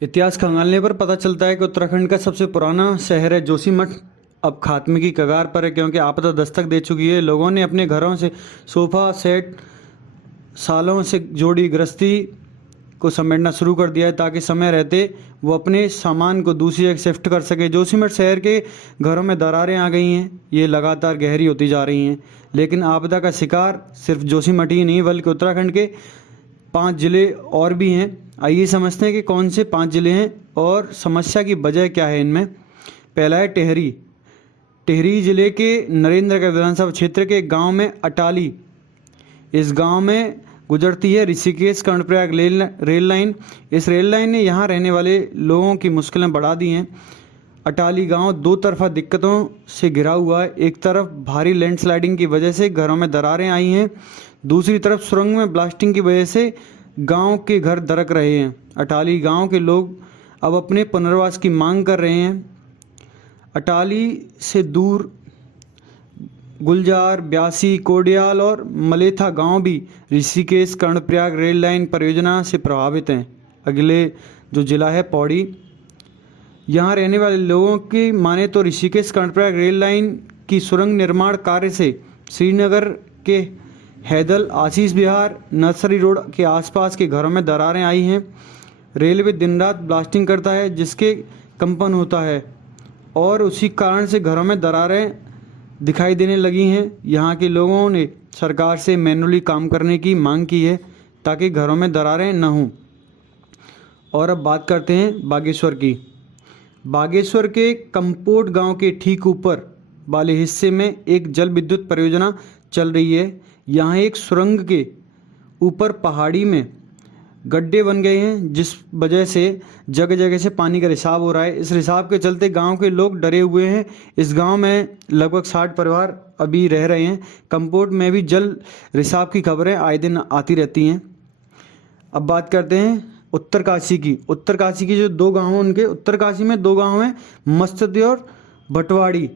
इतिहास खंगालने पर पता चलता है कि उत्तराखंड का सबसे पुराना शहर है जोशीमठ अब खात्मे की कगार पर है, क्योंकि आपदा दस्तक दे चुकी है। लोगों ने अपने घरों से सोफा सेट सालों से जोड़ी गृहस्थी को समेटना शुरू कर दिया है, ताकि समय रहते वो अपने सामान को दूसरी जगह शिफ्ट कर सके। जोशीमठ शहर के घरों में दरारें आ गई हैं, ये लगातार गहरी होती जा रही हैं। लेकिन आपदा का शिकार सिर्फ जोशीमठ ही नहीं, बल्कि उत्तराखंड के 5 जिले और भी हैं। आइए समझते हैं कि कौन से 5 जिले हैं और समस्या की वजह क्या है इनमें। पहला है टिहरी। टिहरी जिले के नरेंद्रगढ़ विधानसभा क्षेत्र के गांव में अटाली, इस गांव में गुजरती है ऋषिकेश कर्णप्रयाग रेल लाइन। इस रेल लाइन ने यहाँ रहने वाले लोगों की मुश्किलें बढ़ा दी हैं। अटाली गांव दो तरफा दिक्कतों से घिरा हुआ है। एक तरफ भारी लैंडस्लाइडिंग की वजह से घरों में दरारें आई हैं, दूसरी तरफ सुरंग में ब्लास्टिंग की वजह से गांव के घर दरक रहे हैं। अटाली गांव के लोग अब अपने पुनर्वास की मांग कर रहे हैं। अटाली से दूर गुलजार, ब्यासी, कोडियाल और मलेथा गांव भी ऋषिकेश कर्णप्रयाग रेल लाइन परियोजना से प्रभावित हैं। अगले जो जिला है पौड़ी, यहाँ रहने वाले लोगों की माने तो ऋषिकेश कर्णप्रयाग रेल लाइन की सुरंग निर्माण कार्य से श्रीनगर के हैदल, आशीष विहार, नर्सरी रोड के आसपास के घरों में दरारें आई हैं। रेलवे दिन रात ब्लास्टिंग करता है, जिसके कंपन होता है और उसी कारण से घरों में दरारें दिखाई देने लगी हैं। यहाँ के लोगों ने सरकार से मैनुअली काम करने की मांग की है, ताकि घरों में दरारें न हों। और अब बात करते हैं बागेश्वर की। बागेश्वर के कंपोट गांव के ठीक ऊपर वाले हिस्से में एक जल विद्युत परियोजना चल रही है। यहाँ एक सुरंग के ऊपर पहाड़ी में गड्ढे बन गए हैं, जिस वजह से जगह जगह से पानी का रिसाव हो रहा है। इस रिसाव के चलते गांव के लोग डरे हुए हैं। इस गांव में लगभग 60 परिवार अभी रह रहे हैं। कंपोट में भी जल रिसाव की खबरें आए दिन आती रहती हैं। अब बात करते हैं उत्तरकाशी की। उत्तरकाशी के जो 2 गाँव हैं, उनके उत्तरकाशी में 2 गाँव हैं, मस्तदी और भटवाड़ी।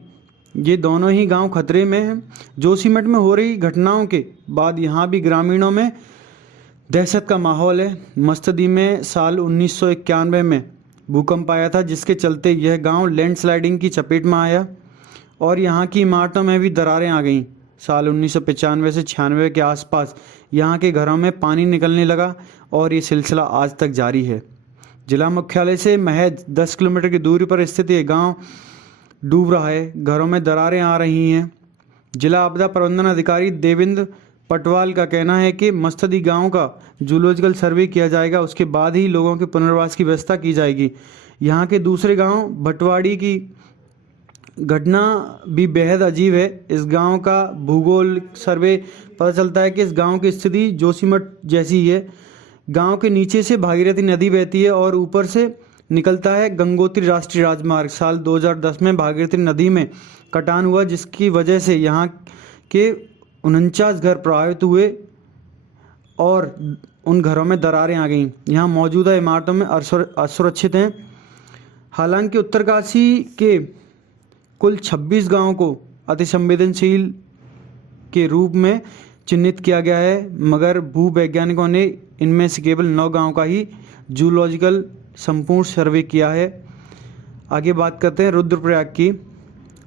ये दोनों ही गांव खतरे में हैं। जोशीमठ में हो रही घटनाओं के बाद यहाँ भी ग्रामीणों में दहशत का माहौल है। मस्तदी में साल 1991 में भूकंप आया था, जिसके चलते यह गांव लैंडस्लाइडिंग की चपेट में आया और यहाँ की इमारतों में भी दरारें आ गईं। साल 1995 से 96 के आसपास यहाँ के घरों में पानी निकलने लगा और ये सिलसिला आज तक जारी है। जिला मुख्यालय से महज 10 किलोमीटर की दूरी पर स्थित ये गाँव डूब रहा है, घरों में दरारें आ रही हैं। जिला आपदा प्रबंधन अधिकारी देवेंद्र पटवाल का कहना है कि मस्तदी गांव का जूलॉजिकल सर्वे किया जाएगा, उसके बाद ही लोगों के पुनर्वास की व्यवस्था की जाएगी। यहाँ के दूसरे गांव भटवाड़ी की घटना भी बेहद अजीब है। इस गांव का भूगोल सर्वे पता चलता है कि इस गांव की स्थिति जोशीमठ जैसी ही है। गांव के नीचे से भागीरथी नदी बहती है और ऊपर से निकलता है गंगोत्री राष्ट्रीय राजमार्ग। साल 2010 में भागीरथी नदी में कटान हुआ, जिसकी वजह से यहाँ के 49 घर प्रभावित हुए और उन घरों में दरारें आ गईं। यहाँ मौजूदा इमारतों में असुरक्षित हैं। हालांकि उत्तरकाशी के कुल 26 गांवों को अतिसंवेदनशील के रूप में चिन्हित किया गया है, मगर भूवैज्ञानिकों ने इनमें से केवल 9 गांव का ही जूलॉजिकल संपूर्ण सर्वे किया है। आगे बात करते हैं रुद्रप्रयाग की।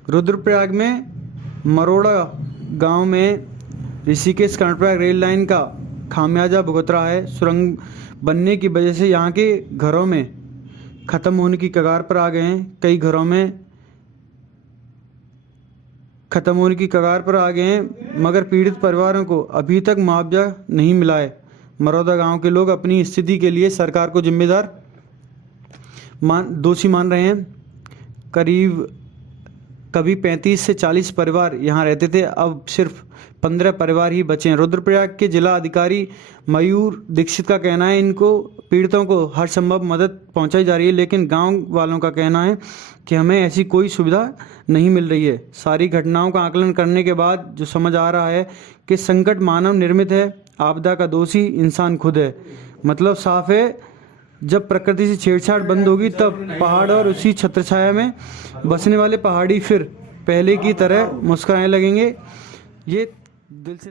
रुद्रप्रयाग में मरोड़ा गांव में ऋषिकेश कर्णप्रयाग रेल लाइन का खामियाजा भुगत रहा है। सुरंग बनने की वजह से यहाँ के घरों में ख़त्म होने की कगार पर आ गए हैं। कई घरों में ख़त्म होने की कगार पर आ गए हैं, मगर पीड़ित परिवारों को अभी तक मुआवजा नहीं मिला है। मरोदा गांव के लोग अपनी स्थिति के लिए सरकार को जिम्मेदार दोषी मान रहे हैं। कभी 35 से 40 परिवार यहाँ रहते थे, अब सिर्फ 15 परिवार ही बचे हैं। रुद्रप्रयाग के जिला अधिकारी मयूर दीक्षित का कहना है इनको पीड़ितों को हर संभव मदद पहुँचाई जा रही है, लेकिन गांव वालों का कहना है कि हमें ऐसी कोई सुविधा नहीं मिल रही है। सारी घटनाओं का आकलन करने के बाद जो समझ आ रहा है कि संकट मानव निर्मित है, आपदा का दोषी इंसान खुद है। मतलब साफ है, जब प्रकृति से छेड़छाड़ बंद होगी तब पहाड़ और उसी छत्रछाया में बसने वाले पहाड़ी फिर पहले की तरह मुस्कुराने लगेंगे। ये दिल से